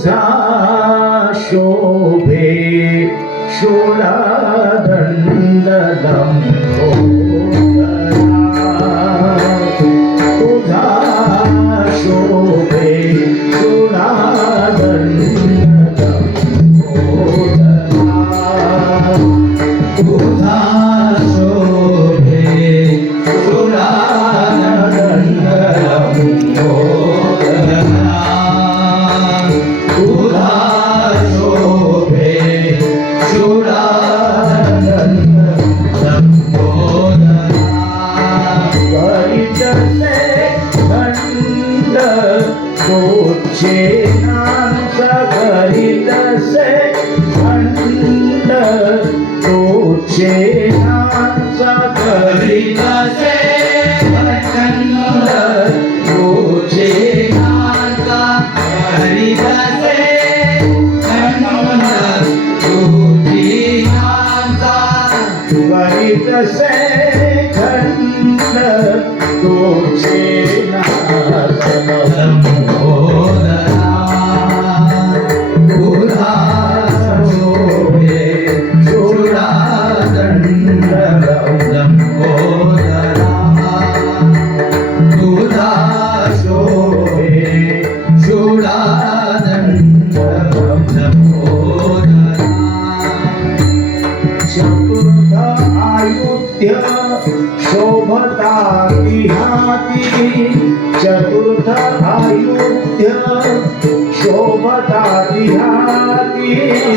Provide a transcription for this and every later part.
বোঝা শোভে সোনাদণ্ডদম্ভ birthday.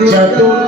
Jatuh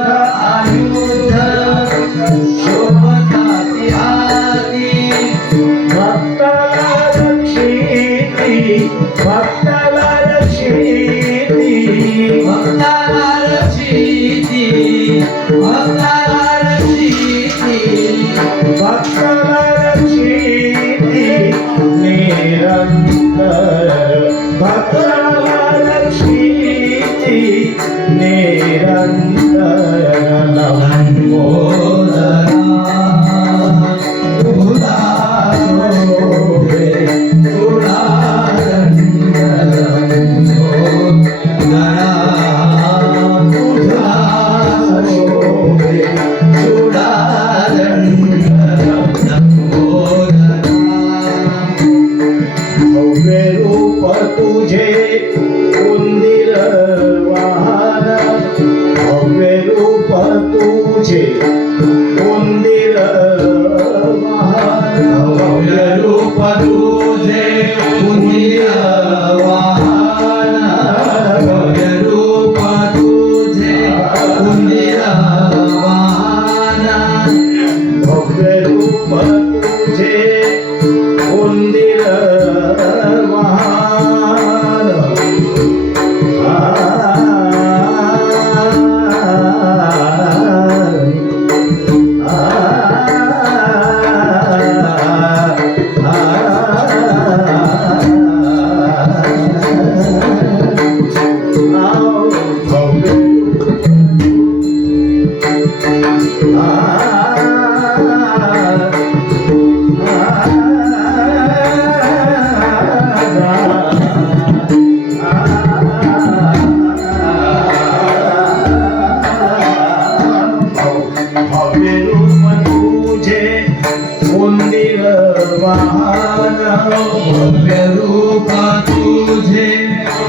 भव्य रूपा तुझे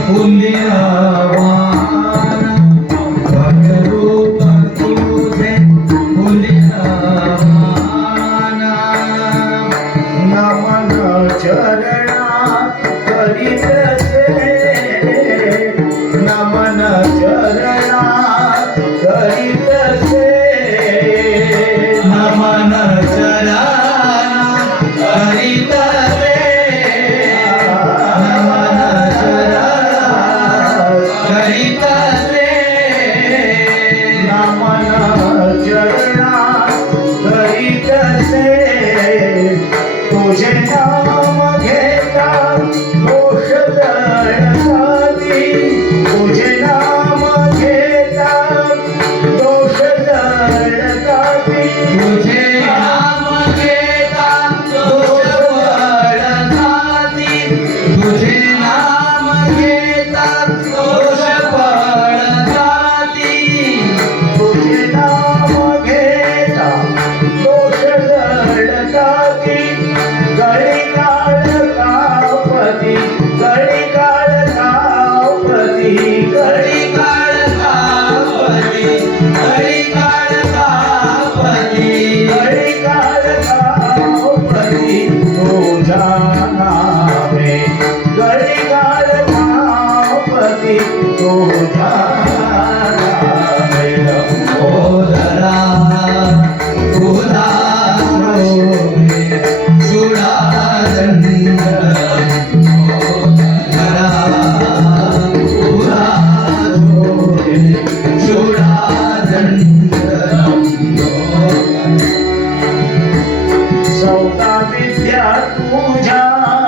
पुण्यावा विद्या तुझ्या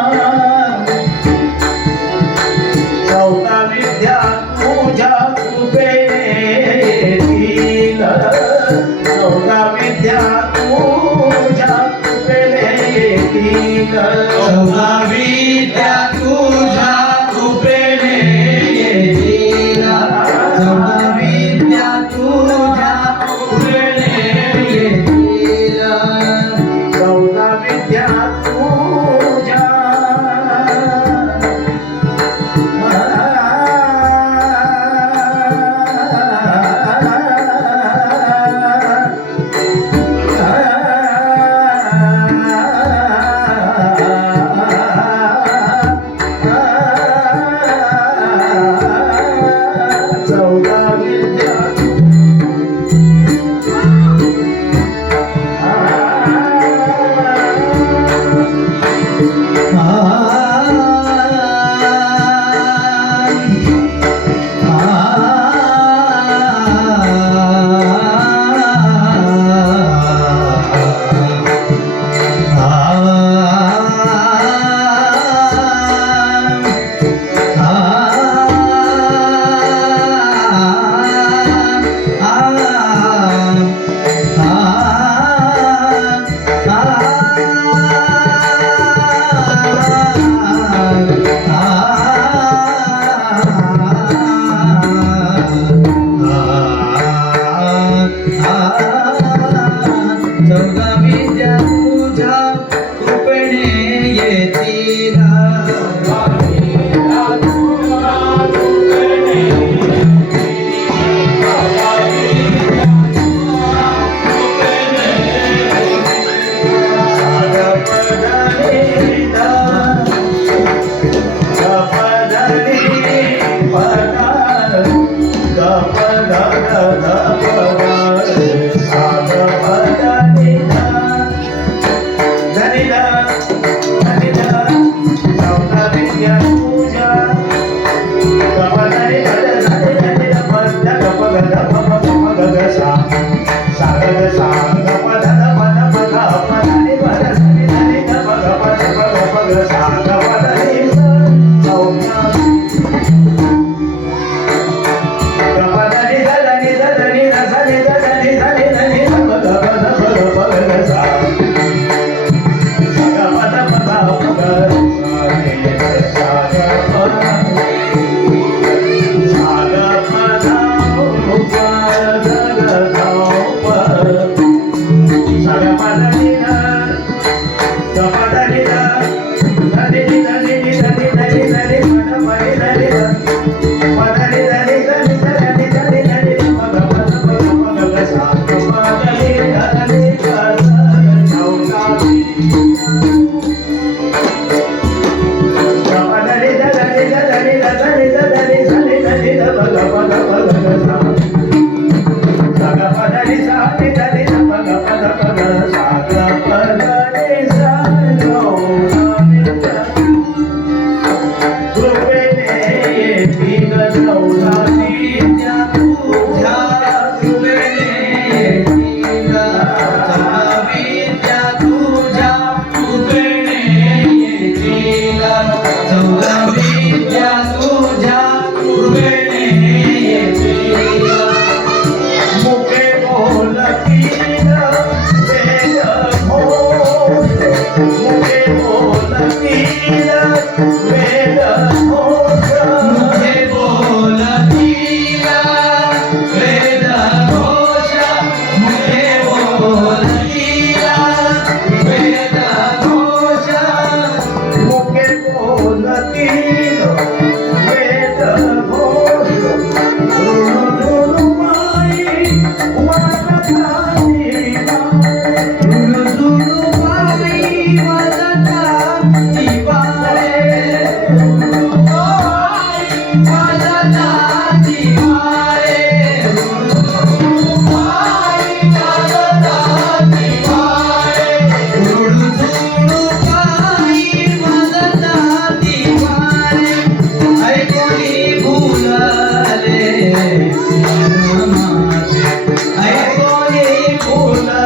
साग भोला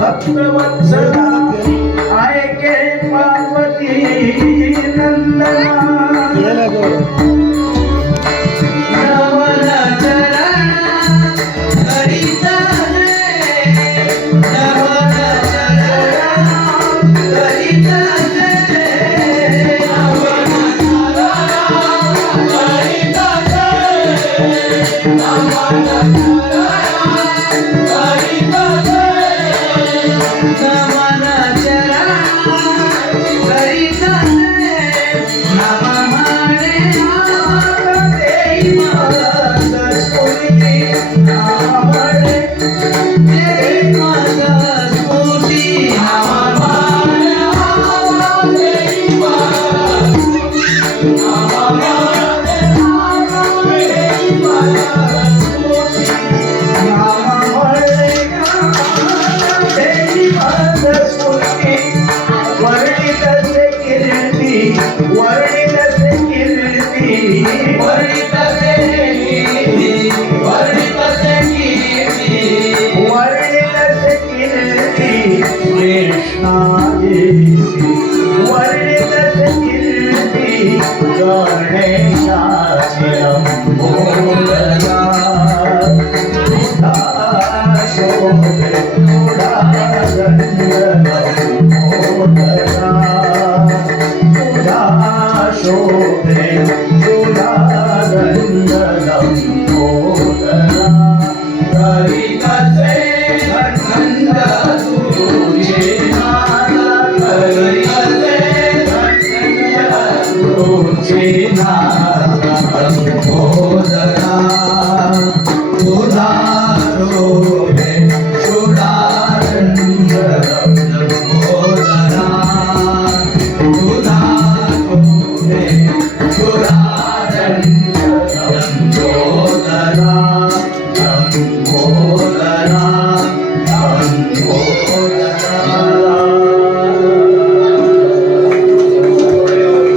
भक्त वत्सला 그런 내사지연 Oh,